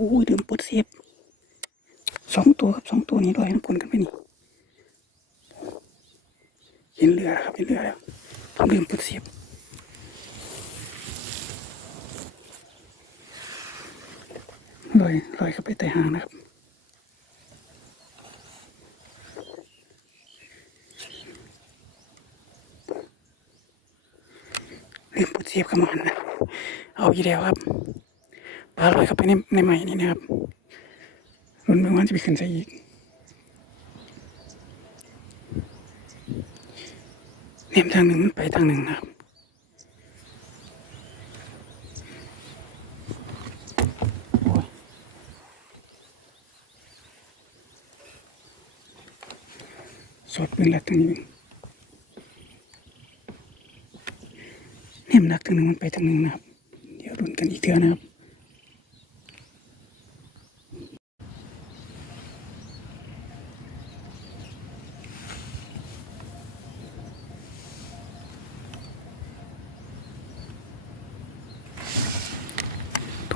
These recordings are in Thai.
อ้ยลืมปลดเสียบสองตัวครับสองตัวนี้ลอยน้ำปนกันไปนี่เห็นเรือครับเห็นเรือแล้วผมลืมปลดเสียบลอยลอยเข้าไปใต้หางนะครับลืมปลดเสียบกับมันนะเอาอีกแล้วครับ ปลาลอยเข้าไปในในไม้นี่นะครับรุ่นเมื่อวานจะไปขึ้นใส่อีกเนมทางหนึ่งมันไปทางหนึ่งนะครับโอยสดเปืนลัดทางนี้เนมนักทางหนึ่งมันไปทางหนึ่งนะครับ เดี๋ยวรุนกันอีกเทื่อนะครับ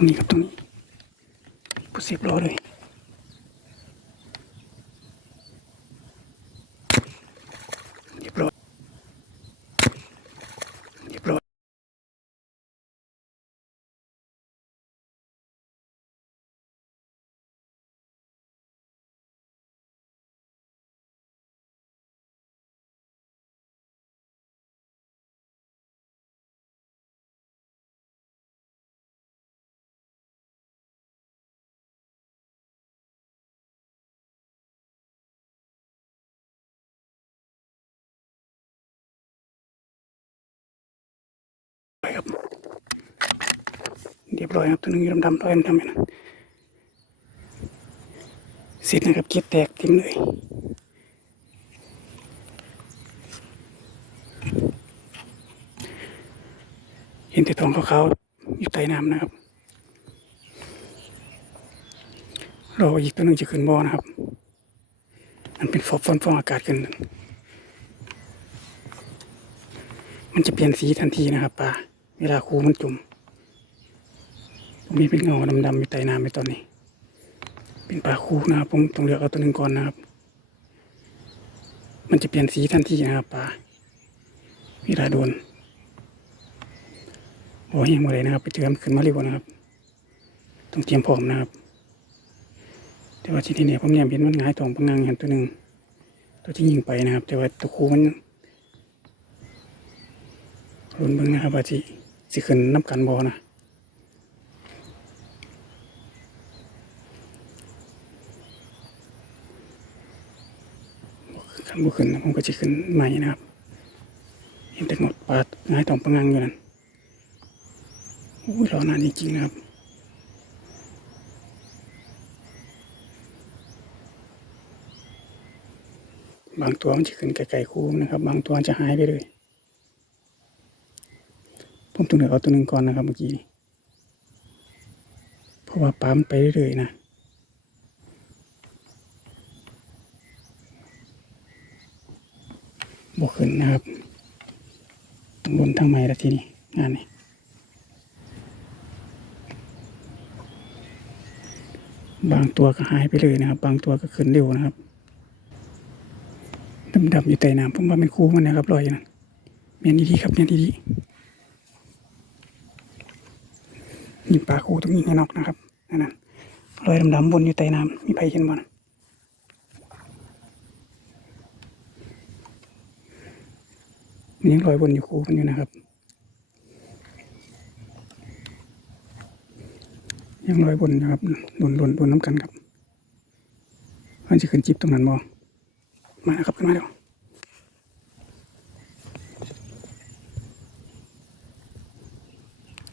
รงนี้ครับตรงนี้ปุ๊เสียบรอเลยเรียบร้อยเรียบร้อยครับ เรียบร้อยครับตัวนึงอยู่ดำๆร้อยดำๆอย่นั้นเสร็จนะครับเก็บแตกทิ้งเลยเห็นแต่ทองขาวๆอยู่ใต้น้ำนะครับรออีกตัวหนึ่งจะขึ้นบ่อนะครับ มันเป็นฟอบฟอนฟองอากาศขึ้น มันจะเปลี่ยนสีทันทีนะครับปลาเวลาคูมันจุ่ม มีเป็นเงาดำๆอยู่ใต้น้ำในตอนนี้ เป็นปลาคูนะครับ ผมต้องเลือกเอาตัวหนึ่งก่อนนะครับ มันจะเปลี่ยนสีทันทีนะครับปลาเวลาโดนโอ้ยยังไม่ได้นะครับ ไปเจอมขึ้นมาเร็วนะครับ ต้องเตรียมพร้อมนะครับ แต่ว่าที่นี่ผมเนี่ยเห็นมันหงายตองปังงังเห็นตัวหนึ่งตัวที่ยิงไปนะครับ แต่ว่าตัวคูมันรุนเบิ่งนะครับว่าสิสิขึ้นน้ำกันบ่นะ ขันบ่ขึ้นผมก็จะขึ้นใหม่นะครับ เห็นแต่หมดปลาง่ายต่อมปังงังอยู่นั่นโอ้ยรอนานจริงๆนะครับบางตัวมันจะขึ้นไกลๆคู่นะครับ บางตัวจะหายไปเลย ผมต้องเลือเอาตัวหนึ่งก่อนนะครับเมื่อกี้ เพราะว่าปลามไปเรื่อยๆนะ บวกขึ้นนะครับต้งบนทางใหม่ละทีนี้งานนี้บางตัวก็หายไปเลยนะครับ บางตัวก็ขึ้นเร็วนะครับดำๆอยู่ใต้น้ำผมว่าเป็นคู่มันนะครับลอยอยู่นั่นเมียนดีๆครับเมียนดีๆมีปลาคูตรงนี้ให้นอกนะครับนั่นนะลอยดำๆบนอยู่ใต้น้ำมีใครเห็นบ่นะ มันยังลอยบนอยู่คูมันอยู่นะครับ ยังลอยบนอยู่ครับหล่นหล่นบนน้ำกันครับมันจะขึ้นจิบตรงนั้นบ่มาแล้วครับขึ้นมาแล้ว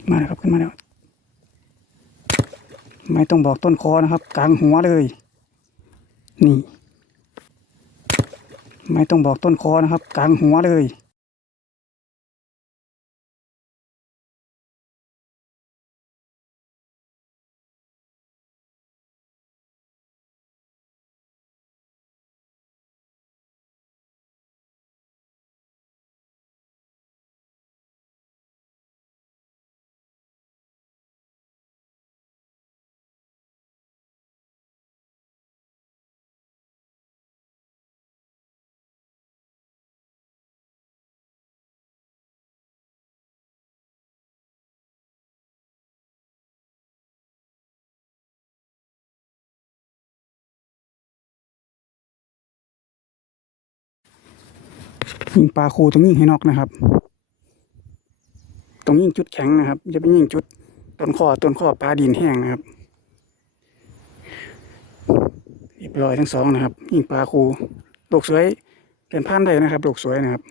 มาแล้วครับขึ้นมาแล้วไม่ต้องบอกต้นคอนะครับ กลางหัวเลย นี่ ไม่ต้องบอกต้นคอนะครับ กลางหัวเลย ยิงปลาคูต้องยิงให้นอกนะครับต้องยิงจุดแข็งนะครับอย่าไปยิงจุดต้นข้อต้นข้อปลาดินแห้งนะครับเรียบร้อยทั้งสองนะครับ ยิงปลาคูลูกสวยเปลี่ยนผ่านได้นะครับลูกสวยนะครับ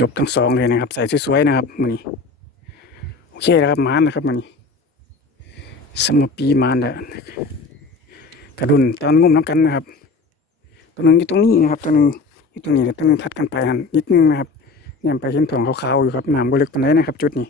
จบทั้งสองเลยนะครับ ใส่สวยๆนะครับมือนี้โอเคแล้วครับมานนะครับมือนี้สมปีมานแล้วกระดุนตอนงุ่มน้ำกันนะครับ ตัวหนึงอยู่ตรงนี้นะครับ ตัวหนึง อยู่ตรงนี้แล้วตัวนึงทัดกันไปหันนิดนึงนะครับเนี่ยไปเห็นถ่วงขาวๆอยู่ครับน้ำบริกปานใดนะครับ จุดนี้